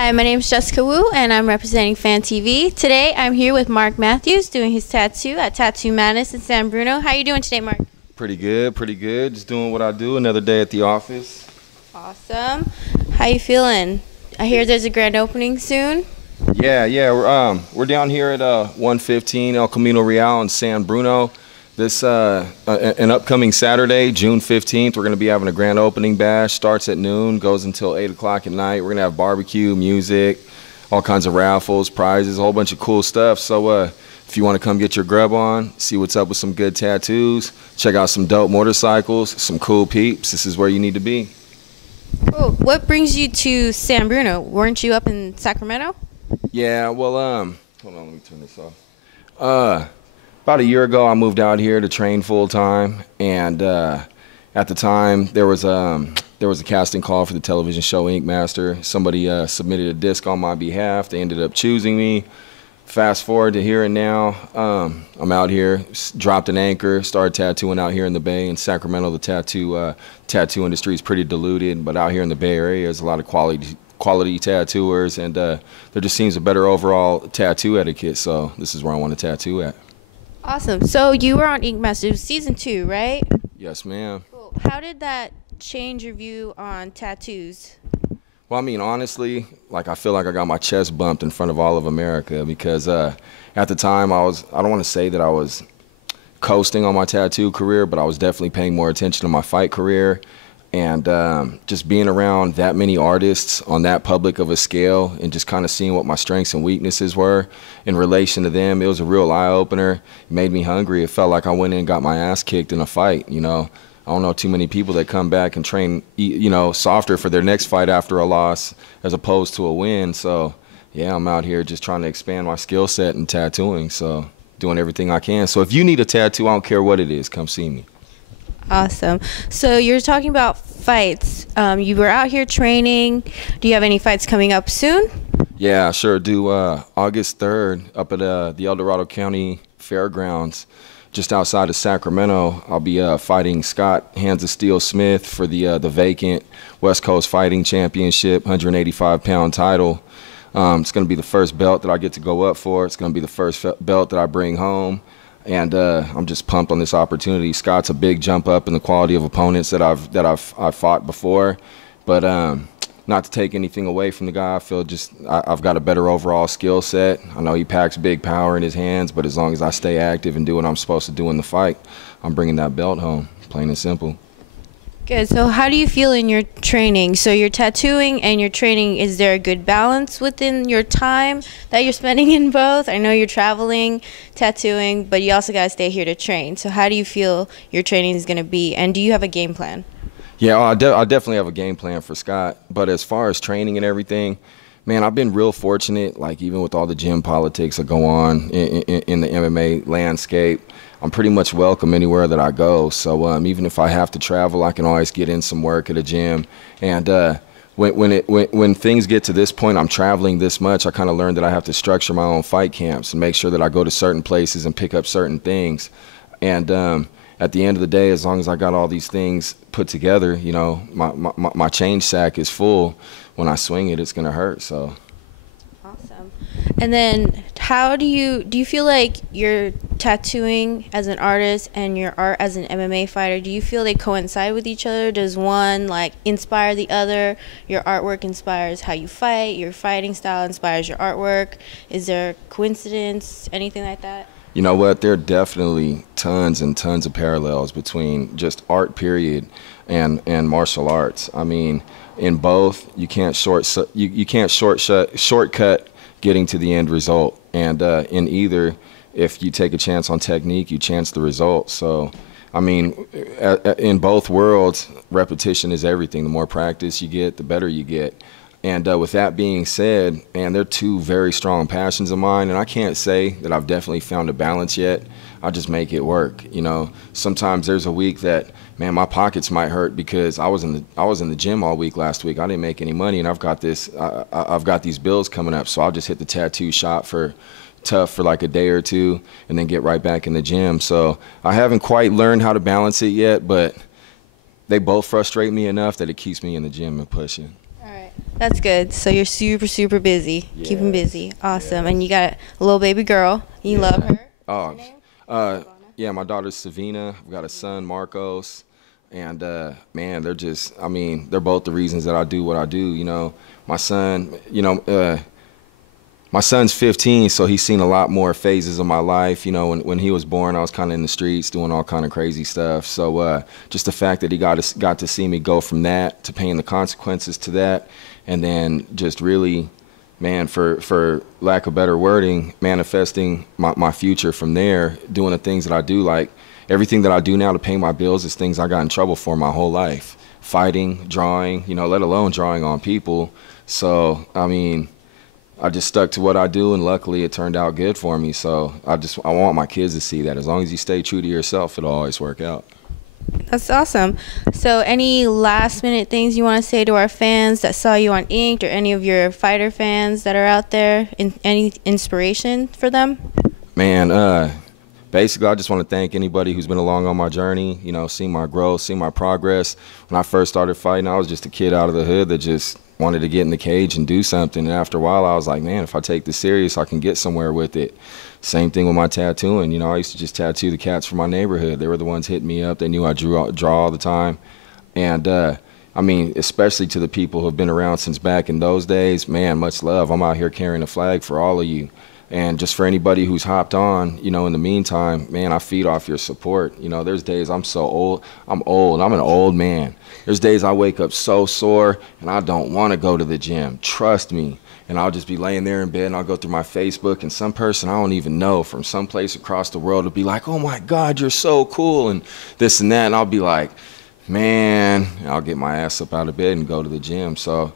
Hi, my name is Jessica Wu, and I'm representing Fan TV. Today, I'm here with Mark Matthews doing his tattoo at Tattoo Madness in San Bruno. How are you doing today, Mark? Pretty good, pretty good. Just doing what I do. Another day at the office. Awesome. How you feeling? I hear there's a grand opening soon. Yeah. We're down here at 115 El Camino Real in San Bruno. This an upcoming Saturday, June 15th, we're going to be having a grand opening bash. Starts at noon, goes until 8 o'clock at night. We're going to have barbecue, music, all kinds of raffles, prizes, a whole bunch of cool stuff. So if you want to come get your grub on, see what's up with some good tattoos, check out some dope motorcycles, some cool peeps, this is where you need to be. Cool. What brings you to San Bruno? Weren't you up in Sacramento? Yeah, well, hold on, let me turn this off. About a year ago, I moved out here to train full time, and at the time there was a casting call for the television show Ink Master. Somebody submitted a disc on my behalf. They ended up choosing me. Fast forward to here and now, I'm out here, dropped an anchor, started tattooing out here in the Bay. In Sacramento, the tattoo industry is pretty diluted, but out here in the Bay Area, there's a lot of quality tattooers, and there just seems a better overall tattoo etiquette. So this is where I want to tattoo at. Awesome. So you were on Ink Master season 2, right? Yes, ma'am. Cool. How did that change your view on tattoos? Well, I mean, honestly, like I feel like I got my chest bumped in front of all of America because at the time I don't want to say that I was coasting on my tattoo career, but I was definitely paying more attention to my fight career. And just being around that many artists on that public of a scale and just kind of seeing what my strengths and weaknesses were in relation to them, it was a real eye-opener. It made me hungry. It felt like I went in and got my ass kicked in a fight, you know. I don't know too many people that come back and train, you know, softer for their next fight after a loss as opposed to a win. So, yeah, I'm out here just trying to expand my skill set in tattooing, so doing everything I can. So if you need a tattoo, I don't care what it is, come see me. Awesome. So you're talking about fights. You were out here training. Do you have any fights coming up soon? Yeah, I sure do. August 3rd up at the El Dorado County Fairgrounds just outside of Sacramento. I'll be fighting Scott Hands of Steel Smith for the vacant West Coast Fighting Championship 185-pound title. It's going to be the first belt that I get to go up for. It's going to be the first belt that I bring home. And I'm just pumped on this opportunity. Scott's a big jump up in the quality of opponents that I've fought before, but not to take anything away from the guy. I feel I've got a better overall skill set. I know he packs big power in his hands, but as long as I stay active and do what I'm supposed to do in the fight, I'm bringing that belt home, plain and simple. Good. So how do you feel in your training? So you're tattooing and your training, is there a good balance within your time that you're spending in both? I know you're traveling, tattooing, but you also got to stay here to train. So how do you feel your training is going to be? And do you have a game plan? Yeah, I definitely have a game plan for Scott. But as far as training and everything, man, I've been real fortunate, like even with all the gym politics that go on in the MMA landscape. I'm pretty much welcome anywhere that I go. So even if I have to travel, I can always get in some work at a gym. And when things get to this point, I'm traveling this much, I kind of learned that I have to structure my own fight camps and make sure that I go to certain places and pick up certain things. And at the end of the day, as long as I got all these things put together, you know, my change sack is full. When I swing it, it's going to hurt. So. Awesome. And then how do you feel like your tattooing as an artist and your art as an MMA fighter, do you feel they coincide with each other? Does one like inspire the other? Your artwork inspires how you fight, your fighting style inspires your artwork. Is there coincidence, anything like that? You know what? There are definitely tons and tons of parallels between just art period and martial arts. I mean, in both, you can't shortcut getting to the end result, and in either, if you take a chance on technique, you chance the result. So, I mean, in both worlds, repetition is everything. The more practice you get, the better you get. And with that being said, man, they're two very strong passions of mine, and I can't say that I've definitely found a balance yet. I just make it work, you know. Sometimes there's a week that, man, my pockets might hurt because I was in the gym all week last week. I didn't make any money, and I've got these bills coming up, so I'll just hit the tattoo shop for like a day or two and then get right back in the gym. So I haven't quite learned how to balance it yet, but they both frustrate me enough that it keeps me in the gym and pushing. All right. That's good. So you're super, super busy. Keep 'em Yes, busy. Awesome. yes. And you got a little baby girl. You love her. Oh, yeah, my daughter's Savina. I've got a son, Marcos. And man, they're just, I mean, they're both the reasons that I do what I do. You know, my son, my son's 15, so he's seen a lot more phases of my life. You know, when he was born, I was kind of in the streets doing all kind of crazy stuff. So just the fact that he got to see me go from that to paying the consequences to that, and then just really, man, for lack of better wording, manifesting my future from there, doing the things that I do. Like everything that I do now to pay my bills is things I got in trouble for my whole life. Fighting, drawing, you know, let alone drawing on people. So, I mean, I just stuck to what I do, and luckily it turned out good for me. So I want my kids to see that as long as you stay true to yourself, it'll always work out. That's awesome. So any last minute things you want to say to our fans that saw you on Inked, or any of your fighter fans that are out there, any inspiration for them? Man, basically, I just want to thank anybody who's been along on my journey, you know, seeing my growth, seeing my progress. When I first started fighting, I was just a kid out of the hood that just wanted to get in the cage and do something. And after a while, I was like, man, if I take this serious, I can get somewhere with it. Same thing with my tattooing. You know, I used to just tattoo the cats from my neighborhood. They were the ones hitting me up. They knew I draw all the time. And, I mean, especially to the people who have been around since back in those days, man, much love. I'm out here carrying a flag for all of you. And just for anybody who's hopped on, you know, in the meantime, man, I feed off your support. You know, there's days I'm so old. I'm old. I'm an old man. There's days I wake up so sore and I don't want to go to the gym. Trust me. And I'll just be laying there in bed and I'll go through my Facebook, and some person I don't even know from someplace across the world will be like, oh my God, you're so cool and this and that. And I'll be like, man, and I'll get my ass up out of bed and go to the gym. So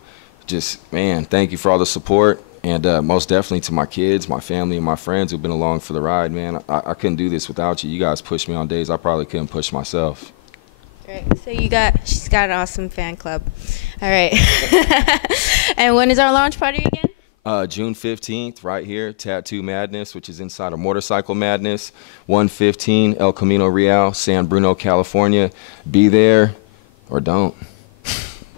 just, man, thank you for all the support. And most definitely to my kids, my family, and my friends who've been along for the ride, man. I couldn't do this without you. You guys pushed me on days I probably couldn't push myself. Great. So she's got an awesome fan club. All right. And when is our launch party again? June 15th, right here, Tattoo Madness, which is inside of Motorcycle Madness, 115 El Camino Real, San Bruno, California. Be there or don't.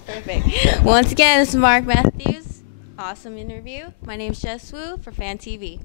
Perfect. Once again, this is Mark Matthews. Awesome interview. My name's Jess Wu for Fan TV.